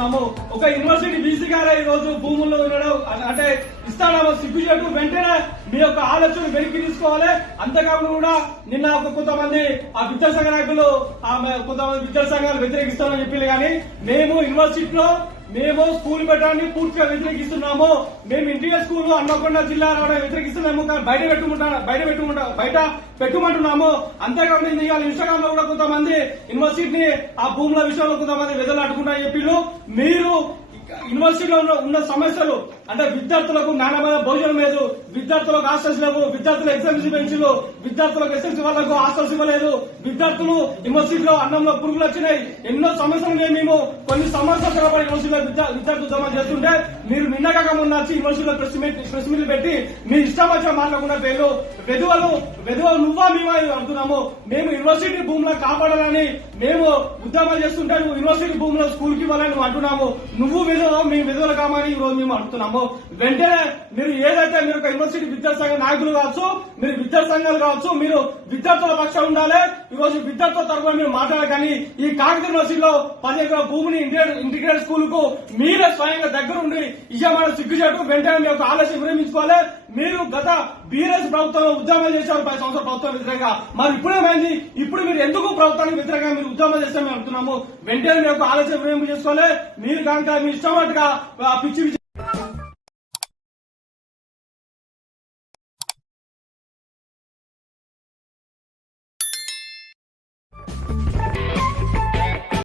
చేస్తున్నాము ఒక university BC గారే ఈ రోజు భూముల్లో ఉండడం అంటే ఇస్తాడేమో సిగ్గుచేటు వెంటనే మీ యొక్క ఆలోచన వెనక్కి తీసుకోవాలి. అంతేకాకుండా కూడా నిన్న ఒక కొంతమంది ఆ విద్యాసంఘ నాయకులు ఆమె కొంతమంది విద్యా సంఘాలు వ్యతిరేకిస్తామని చెప్పింది కానీ మేము యూనివర్సిటీలో మేము స్కూల్ పెట్టడానికి పూర్తిగా వ్యతిరేకిస్తున్నాము. మేము ఇంటీరియర్ స్కూల్ హన్మకొండ జిల్లా రావడం వ్యతిరేకిస్తున్నాము. కానీ బయట పెట్టుకుంటా బయట పెట్టుకుంటా బయట పెట్టుకుంటున్నాము అంతేకాకుండా ఇవాళ ఇన్స్టాగ్రామ్లో కూడా కొంతమంది యూనివర్సిటీని ఆ భూముల విషయంలో కొంతమంది వెదలాడుకుంటా చెప్పిళ్ళు మీరు యూనివర్సిటీలో ఉన్న ఉన్న సమస్యలు అంటే విద్యార్థులకు నాణ్యమైన భోజనం లేదు విద్యార్థులకు హాస్టల్స్ లేవు విద్యార్థులు ఎగ్జామ్స్ బెంచ్లు విద్యార్థులకు ఎస్ఎంసీ వాళ్ళకు హాస్టల్స్ ఇవ్వలేదు విద్యార్థులు యూనివర్సిటీలో అన్నంలో పురుగులు వచ్చినాయి. ఎన్నో సమస్యలు మేము. కొన్ని సమస్యలు తరబడి యూనివర్సిటీలో విద్యార్థులు ఉద్యమం చేస్తుంటే మీరు నిన్నగా మొన్న వచ్చి యూనివర్సిటీలో ప్రెస్ మీట్ ప్రెస్ మీట్లు పెట్టి మీ ఇష్టం వచ్చిన మాట్లాడకుండా పేరు వెధువలు వెధువలు నువ్వా మేమా అని అంటున్నాము మేము యూనివర్సిటీ భూములను కాపాడాలని మేము ఉద్యమాలు చేస్తుంటే నువ్వు యూనివర్సిటీ భూములో స్కూల్కి ఇవ్వాలని అంటున్నాము. నువ్వు మీద మేము విధులు కామని ఈ రోజు మేము అంటున్నాము వెంటనే మీరు ఏదైతే మీరు ఒక యూనివర్సిటీ విద్యాసంఘ నాయకులు కావచ్చు మీరు విద్యా సంఘాలు కావచ్చు మీరు విద్యార్థుల పక్షం ఉండాలి. ఈ రోజు విద్యార్థుల తరఫున మీరు మాట్లాడకని ఈ కాకతీయ యూనివర్సిటీలో పది ఎకరాల భూమిని ఇంటిగ్రేటెడ్ స్కూల్కు మీరే స్వయంగా దగ్గర ఉండి ఇయ్యమైన సిగ్గుచేటు వెంటనే మీ యొక్క ఆలస్యం విరమించుకోవాలి. మీరు గత బీఆర్ఎస్ ప్రభుత్వంలో ఉద్యమాలు చేశారు పది సంవత్సరాల ప్రభుత్వం వ్యతిరేకంగా. మరి ఇప్పుడేమైంది? ఇప్పుడు మీరు ఎందుకు ప్రభుత్వానికి వ్యతిరేకంగా మీరు ఉద్యమాలు చేస్తామని మేము వెంటనే మీ యొక్క ఆలోచన చేసుకోవాలి. మీరు కనుక మీ ఇష్టం పిచ్చి